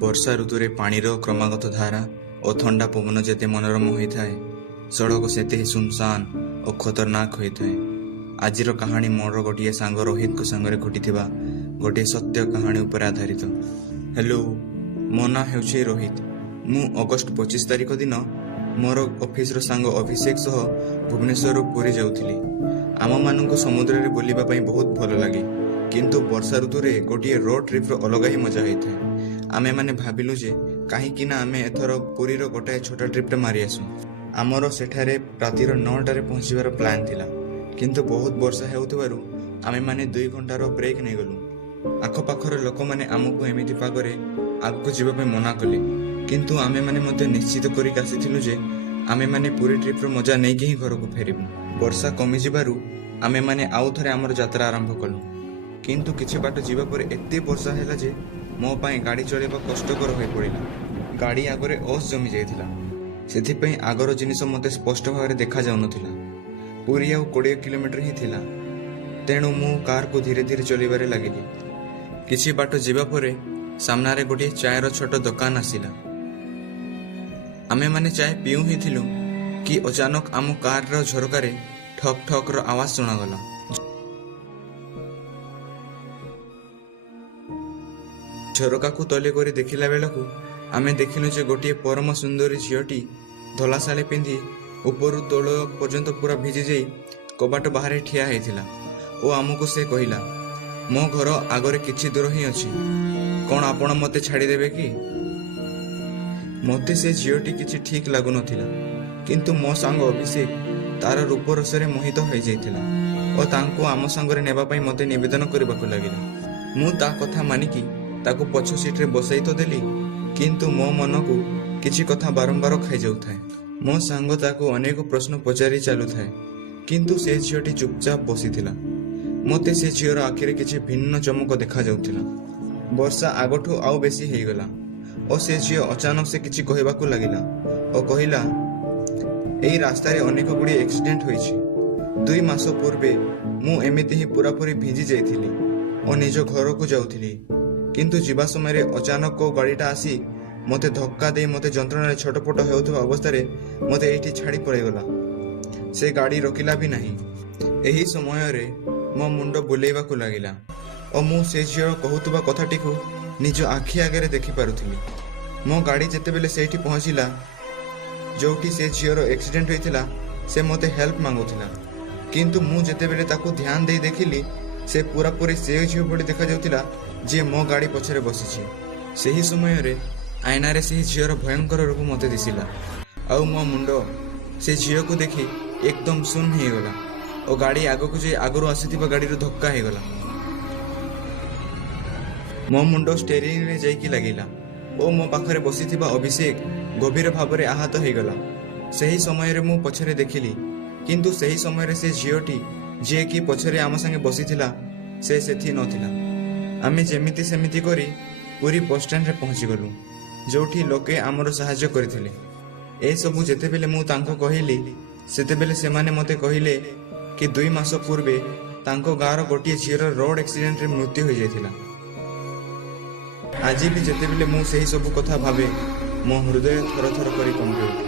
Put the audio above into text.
ବର୍ଷା ଋତୁରେ ପାଣିର କ୍ରମାଗତ ଧାରା ଓ ଥଣ୍ଡା ପବନ ଯେତେ ମନୋରମ ହୋଇଥାଏ, ସଡ଼କ ସେତେ ହିଁ ସୁନସାନ ଓ ଖତରନାକ ହୋଇଥାଏ। ଆଜିର କାହାଣୀ ମୋର ଗୋଟିଏ ସାଙ୍ଗ ରୋହିତଙ୍କ ସାଙ୍ଗରେ ଘଟିଥିବା ଗୋଟିଏ ସତ୍ୟ କାହାଣୀ ଉପରେ ଆଧାରିତ। ହ୍ୟାଲୋ, ମୋ ନାଁ ହେଉଛି ରୋହିତ। ମୁଁ ଅଗଷ୍ଟ 25 ତାରିଖ ଦିନ ମୋର ଅଫିସର ସାଙ୍ଗ ଅଭିଷେକ ସହ ଭୁବନେଶ୍ୱରରୁ ପୁରୀ ଯାଉଥିଲି। ଆମମାନଙ୍କୁ ସମୁଦ୍ରରେ ବୁଲିବା ପାଇଁ ବହୁତ ଭଲ ଲାଗେ, କିନ୍ତୁ ବର୍ଷା ଋତୁରେ ଗୋଟିଏ ରୋଡ୍ ଟ୍ରିପ୍ର ଅଲଗା ହିଁ ମଜା ହୋଇଥାଏ। ଆମେମାନେ ଭାବିଲୁ ଯେ କାହିଁକି ନା ଆମେ ଏଥର ପୁରୀର ଗୋଟାଏ ଛୋଟ ଟ୍ରିପ୍ଟେ ମାରି ଆସୁ। ଆମର ସେଠାରେ ରାତିର 9ଟାରେ ପହଞ୍ଚିବାର ପ୍ଲାନ୍ ଥିଲା, କିନ୍ତୁ ବହୁତ ବର୍ଷା ହେଉଥିବାରୁ ଆମେମାନେ 2 ଘଣ୍ଟାର ବ୍ରେକ୍ ନେଇଗଲୁ। ଆଖପାଖର ଲୋକମାନେ ଆମକୁ ଏମିତି ପାଗରେ ଆଗକୁ ଯିବା ପାଇଁ ମନା କଲେ, କିନ୍ତୁ ଆମେମାନେ ମଧ୍ୟ ନିଶ୍ଚିତ କରିକି ଆସିଥିଲୁ ଯେ ଆମେମାନେ ପୁରୀ ଟ୍ରିପ୍ର ମଜା ନେଇକି ହିଁ ଘରକୁ ଫେରିବୁ। ବର୍ଷା କମିଯିବାରୁ ଆମେମାନେ ଆଉ ଥରେ ଆମର ଯାତ୍ରା ଆରମ୍ଭ କଲୁ, କିନ୍ତୁ କିଛି ବାଟ ଯିବା ପରେ ଏତେ ବର୍ଷା ହେଲା ଯେ ମୋ ପାଇଁ ଗାଡ଼ି ଚଳାଇବା କଷ୍ଟକର ହୋଇପଡ଼ିଲା। ଗାଡ଼ି ଆଗରେ ଓସ୍ ଜମି ଯାଇଥିଲା, ସେଥିପାଇଁ ଆଗର ଜିନିଷ ମୋତେ ସ୍ପଷ୍ଟ ଭାବରେ ଦେଖାଯାଉନଥିଲା। ପୁରୀ ଆଉ 20 କିଲୋମିଟର ହିଁ ଥିଲା, ତେଣୁ ମୁଁ କାରକୁ ଧୀରେ ଧୀରେ ଚଲାଇବାରେ ଲାଗିଲି। କିଛି ବାଟ ଯିବା ପରେ ସାମ୍ନାରେ ଗୋଟିଏ ଚାଏର ଛୋଟ ଦୋକାନ ଆସିଲା। ଆମେମାନେ ଚାଏ ପିଉ ହିଁ ଥିଲୁ କି ଅଚାନକ ଆମ କାରର ଝରକାରେ ଠକ୍ ଠକ୍ର ଆୱାଜ ଶୁଣାଗଲା। ଝରକାକୁ ତଳେ କରି ଦେଖିଲା ବେଳକୁ ଆମେ ଦେଖିଲୁ ଯେ ଗୋଟିଏ ପରମ ସୁନ୍ଦରୀ ଝିଅଟି ଧଳା ଶାଢ଼ୀ ପିନ୍ଧି ଉପରୁ ତଳ ପର୍ଯ୍ୟନ୍ତ ପୁରା ଭିଜି ଯାଇ କବାଟ ବାହାରେ ଠିଆ ହେଇଥିଲା ଓ ଆମକୁ ସେ କହିଲା, ମୋ ଘର ଆଗରେ କିଛି ଦୂର ହିଁ ଅଛି, କ'ଣ ଆପଣ ମୋତେ ଛାଡ଼ିଦେବେ କି? ମୋତେ ସେ ଝିଅଟି କିଛି ଠିକ୍ ଲାଗୁନଥିଲା, କିନ୍ତୁ ମୋ ସାଙ୍ଗ ଅଭିଷେକ ତାର ରୂପରସରେ ମୋହିତ ହୋଇଯାଇଥିଲା ଓ ତାଙ୍କୁ ଆମ ସାଙ୍ଗରେ ନେବା ପାଇଁ ମୋତେ ନିବେଦନ କରିବାକୁ ଲାଗିଲା। ମୁଁ ତା କଥା ମାନିକି ତାକୁ ପଛ ସିଟ୍ରେ ବସାଇ ତ ଦେଲି, କିନ୍ତୁ ମୋ ମନକୁ କିଛି କଥା ବାରମ୍ବାର ଖାଇଯାଉଥାଏ। ମୋ ସାଙ୍ଗ ତାକୁ ଅନେକ ପ୍ରଶ୍ନ ପଚାରି ଚାଲୁଥାଏ, କିନ୍ତୁ ସେ ଝିଅଟି ଚୁପଚାପ ବସିଥିଲା। ମୋତେ ସେ ଝିଅର ଆଖିରେ କିଛି ଭିନ୍ନ ଚମକ ଦେଖାଯାଉଥିଲା। ବର୍ଷା ଆଗଠୁ ଆଉ ବେଶୀ ହେଇଗଲା ଓ ସେ ଝିଅ ଅଚାନକ ସେ କିଛି କହିବାକୁ ଲାଗିଲା ଓ କହିଲା, ଏଇ ରାସ୍ତାରେ ଅନେକ ଗୁଡ଼ିଏ ଆକ୍ସିଡେଣ୍ଟ ହୋଇଛି। 2 ମାସ ପୂର୍ବେ ମୁଁ ଏମିତି ହିଁ ପୁରାପୁରି ଭିଜି ଯାଇଥିଲି ଓ ନିଜ ଘରକୁ ଯାଉଥିଲି, କିନ୍ତୁ ଯିବା ସମୟରେ ଅଚାନକ କେଉଁ ଗାଡ଼ିଟା ଆସି ମୋତେ ଧକ୍କା ଦେଇ ମୋତେ ଯନ୍ତ୍ରଣାରେ ଛଟପଟ ହେଉଥିବା ଅବସ୍ଥାରେ ମୋତେ ଏଇଠି ଛାଡ଼ି ପଳାଇଗଲା। ସେ ଗାଡ଼ି ରୋକିଲା ବି ନାହିଁ। ଏହି ସମୟରେ ମୋ ମୁଣ୍ଡ ବୁଲେଇବାକୁ ଲାଗିଲା ଓ ମୁଁ ସେ ଝିଅ କହୁଥିବା କଥାଟିକୁ ନିଜ ଆଖି ଆଗରେ ଦେଖିପାରୁଥିଲି। ମୋ ଗାଡ଼ି ଯେତେବେଳେ ସେଇଠି ପହଞ୍ଚିଲା ଯେଉଁଠି ସେ ଝିଅର ଆକ୍ସିଡେଣ୍ଟ ହୋଇଥିଲା, ସେ ମୋତେ ହେଲ୍ପ ମାଗୁଥିଲା, କିନ୍ତୁ ମୁଁ ଯେତେବେଳେ ତାକୁ ଧ୍ୟାନ ଦେଇ ଦେଖିଲି, ସେ ପୁରାପୁରି ସେ ଝିଅ ଭଳି ଦେଖାଯାଉଥିଲା ଯିଏ ମୋ ଗାଡ଼ି ପଛରେ ବସିଛି। ସେହି ସମୟରେ ଆଇନାରେ ସେହି ଝିଅର ଭୟଙ୍କର ରୂପ ମୋତେ ଦିଶିଲା ଆଉ ମୋ ମୁଣ୍ଡ ସେ ଝିଅକୁ ଦେଖି ଏକଦମ ଶୂନ ହେଇଗଲା ଓ ଗାଡ଼ି ଆଗକୁ ଯାଇ ଆଗରୁ ଆସିଥିବା ଗାଡ଼ିରୁ ଧକ୍କା ହେଇଗଲା। ମୋ ମୁଣ୍ଡ ଷ୍ଟେରିଂରେ ଯାଇକି ଲାଗିଲା ଓ ମୋ ପାଖରେ ବସିଥିବା ଅଭିଷେକ ଗଭୀର ଭାବରେ ଆହତ ହେଇଗଲା। ସେହି ସମୟରେ ମୁଁ ପଛରେ ଦେଖିଲି, କିନ୍ତୁ ସେହି ସମୟରେ ସେ ଝିଅଟି ଯିଏକି ପଛରେ ଆମ ସାଙ୍ଗେ ବସିଥିଲା, ସେ ସେଠି ନଥିଲା। ଆମେ ଯେମିତି ସେମିତି କରି ପୁରୀ ବସ୍ଷ୍ଟାଣ୍ଡରେ ପହଞ୍ଚିଗଲୁ, ଯେଉଁଠି ଲୋକେ ଆମର ସାହାଯ୍ୟ କରିଥିଲେ। ଏସବୁ ଯେତେବେଳେ ମୁଁ ତାଙ୍କୁ କହିଲି, ସେତେବେଳେ ସେମାନେ ମୋତେ କହିଲେ କି 2 ମାସ ପୂର୍ବେ ତାଙ୍କ ଗାଁର ଗୋଟିଏ ଝିଅର ରୋଡ୍ ଆକ୍ସିଡେଣ୍ଟରେ ମୃତ୍ୟୁ ହୋଇଯାଇଥିଲା। ଆଜି ବି ଯେତେବେଳେ ମୁଁ ସେହି ସବୁ କଥା ଭାବେ, ମୋ ହୃଦୟ ଥର ଥର କରି କମ୍ପି ଉଠେ।